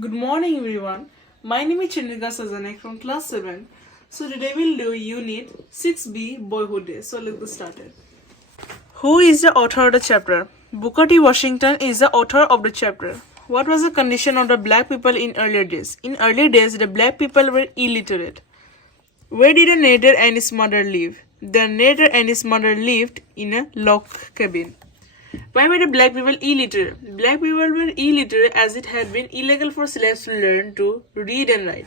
Good morning everyone. My name is Chandrika Sajan Nayak from class 7. So today we'll do unit 6B Boyhood Day. So let's get started. Who is the author of the chapter? Booker T. Washington is the author of the chapter. What was the condition of the black people in earlier days? In earlier days, the black people were illiterate. Where did the narrator and his mother live? The narrator and his mother lived in a log cabin. Why were the black people illiterate? Black people were illiterate as it had been illegal for slaves to learn to read and write.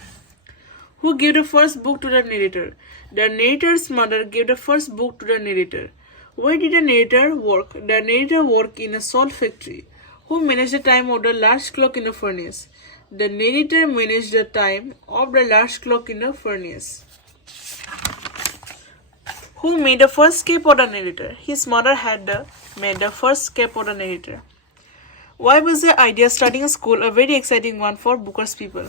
Who gave the first book to the narrator? The narrator's mother gave the first book to the narrator. Where did the narrator work? The narrator worked in a salt factory. Who managed the time of the large clock in the furnace? The narrator managed the time of the large clock in the furnace. Who made the first cape of the narrator? His mother had made the first cape of the narrator. Why was the idea of starting a school a very exciting one for Booker's people?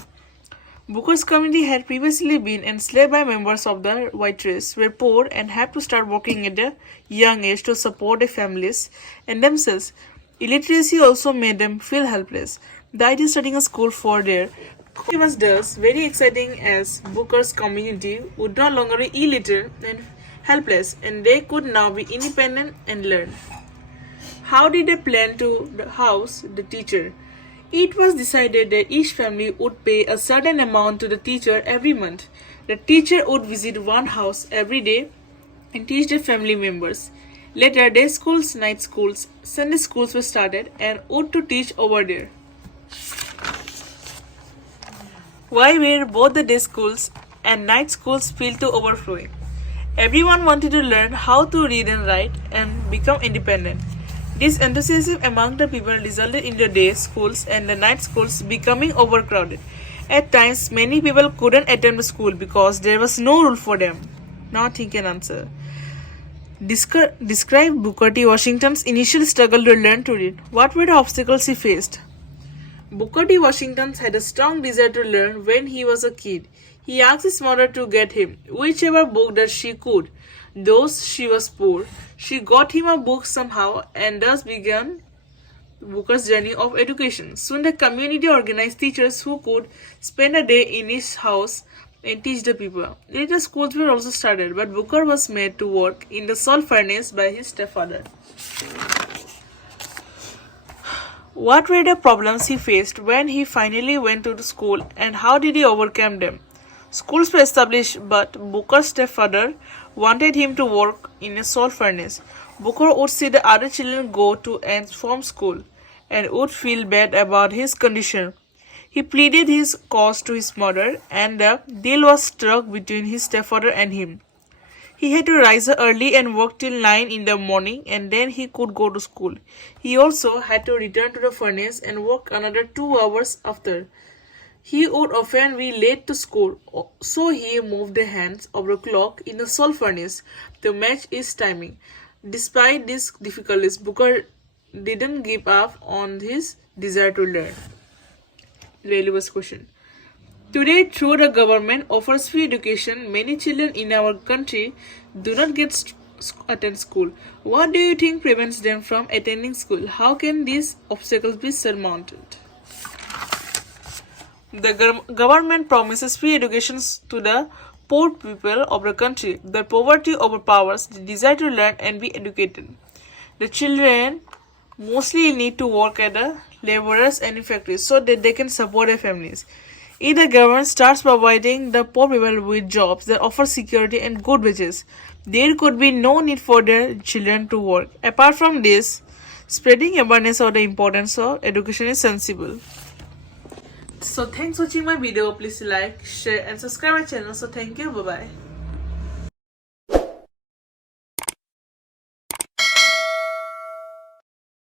Booker's community had previously been enslaved by members of the white race, were poor and had to start working at a young age to support their families and themselves. Illiteracy also made them feel helpless. The idea of starting a school for their community was thus very exciting as Booker's community would no longer be illiterate and helpless, and they could now be independent and learn. How did they plan to house the teacher? It was decided that each family would pay a certain amount to the teacher every month. The teacher would visit one house every day and teach the family members. Later, day schools, night schools, Sunday schools were started and would to teach over there. Why were both the day schools and night schools filled to overflowing? Everyone wanted to learn how to read and write and become independent. This enthusiasm among the people resulted in the day schools and the night schools becoming overcrowded. At times, many people couldn't attend the school because there was no rule for them. Now think and answer. Describe Booker T. Washington's initial struggle to learn to read. What were the obstacles he faced? Booker T. Washington had a strong desire to learn when he was a kid. He asked his mother to get him whichever book that she could. Though she was poor, she got him a book somehow, and thus began Booker's journey of education. Soon the community organized teachers who could spend a day in his house and teach the people. Later schools were also started, but Booker was made to work in the salt furnace by his stepfather. What were the problems he faced when he finally went to the school, and how did he overcome them? Schools were established, but Booker's stepfather wanted him to work in a salt furnace. Booker would see the other children go to and from school and would feel bad about his condition. He pleaded his cause to his mother, and the deal was struck between his stepfather and him. He had to rise early and work till 9 in the morning, and then he could go to school. He also had to return to the furnace and work another 2 hours after. He would often be late to school, so he moved the hands of the clock in the salt furnace to match its timing. Despite these difficulties, Booker didn't give up on his desire to learn. Relevant question. Today, though the government offers free education, many children in our country do not get attend school. What do you think prevents them from attending school? How can these obstacles be surmounted? The government promises free education to the poor people of the country. The poverty overpowers the desire to learn and be educated. The children mostly need to work at the laborers and factories so that they can support their families. If the government starts providing the poor people with jobs that offer security and good wages, there could be no need for their children to work. Apart from this, spreading awareness of the importance of education is sensible. So thanks for watching my video. Please like, share and subscribe my channel. So thank you. Bye bye.